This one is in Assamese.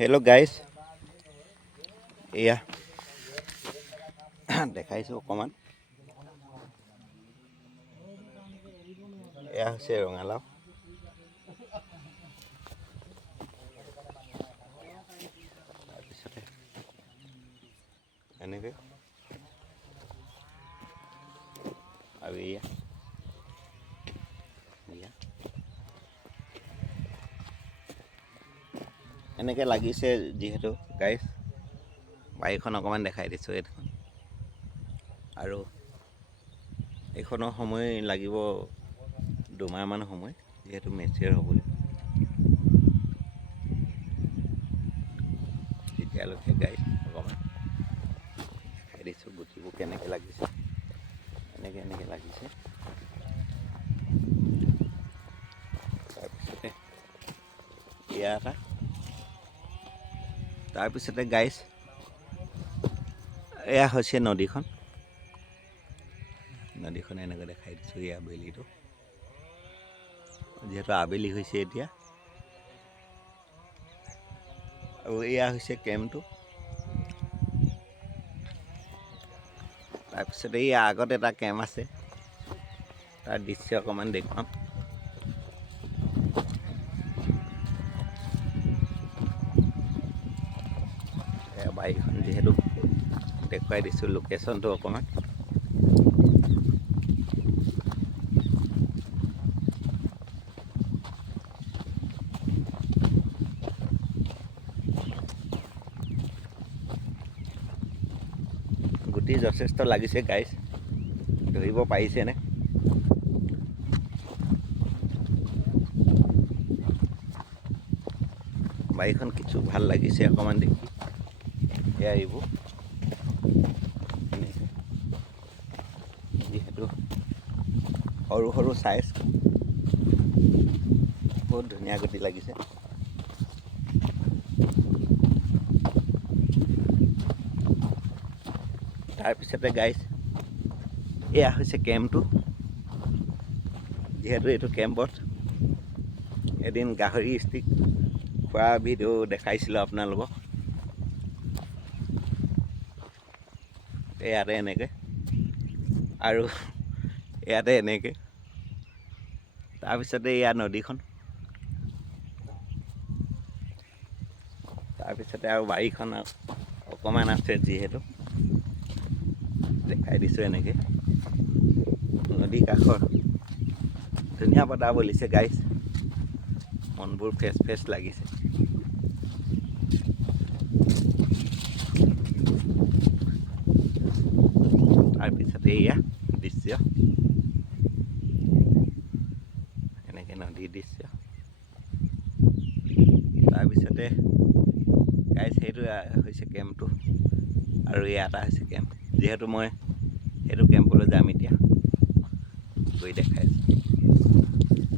হেল্ল' গাইজ, এয়া দেখাইছোঁ অকণমান। এয়া হৈছে ৰঙালাও। তাৰপিছতে এনেকৈ আৰু এয়া এনেকৈ লাগিছে। যিহেতু গাইজ বাৰীখন অকণমান দেখাই দিছোঁ এইখন, আৰু এইখনৰ সময় লাগিব 2 মাহমান সময়, যিহেতু মেচিয়ৰ হ'বলৈ। তেতিয়ালৈকে গাইজ অকণমান দেখাই দিছোঁ গুটিবোৰ কেনেকৈ লাগিছে। এনেকৈ লাগিছে। তাৰপিছতে এয়া এটা। তাৰপিছতে গাইজ এয়া হৈছে নদীখন। নদীখন এনেকৈ দেখাই দিছোঁ। এয়া বেলিটো, যিহেতু আবেলি হৈছে এতিয়া। আৰু এয়া হৈছে কেম্পটো। তাৰপিছতে এয়া আগত এটা কেম্প আছে, তাৰ দৃশ্য অকণমান দেখুৱাম। বাৰীখন যিহেতু দেখুৱাই দিছোঁ লোকেশ্যনটো অকণমান। গুটি যথেষ্ট লাগিছে গাইজ, ধৰিব পাৰিছেনে? বাৰীখন কিছু ভাল লাগিছে অকণমান দেখি। এয়া এইবোৰ যিহেতু সৰু সৰু চাইজ, বহুত ধুনীয়া গুটি লাগিছে। তাৰপিছতে গাইজ এয়া হৈছে কেম্পটো। যিহেতু এইটো কেম্পত এদিন গাহৰি ষ্টিক খোৱা ভিডিঅ' দেখাইছিলোঁ আপোনালোকক। ইয়াতে এনেকৈ আৰু ইয়াতে এনেকৈ। তাৰপিছতে এয়া নদীখন। তাৰপিছতে আৰু বাৰীখন অকণমান আছে, যিহেতু দেখাই দিছোঁ এনেকৈ। নদী কাষৰ ধুনীয়া বতাহ বলিছে গাইজ, মনবোৰ ফ্ৰেছ ফ্ৰেছ লাগিছে। তাৰপিছতে এয়া দৃশ্য, এনেকৈ নদীৰ দৃশ্য। তাৰপিছতে গাইজ সেইটো হৈছে কেম্পটো, আৰু এয়া এটা হৈছে কেম্প। যিহেতু মই সেইটো কেম্পলৈ যাম এতিয়া, গৈ দেখাই আছোঁ।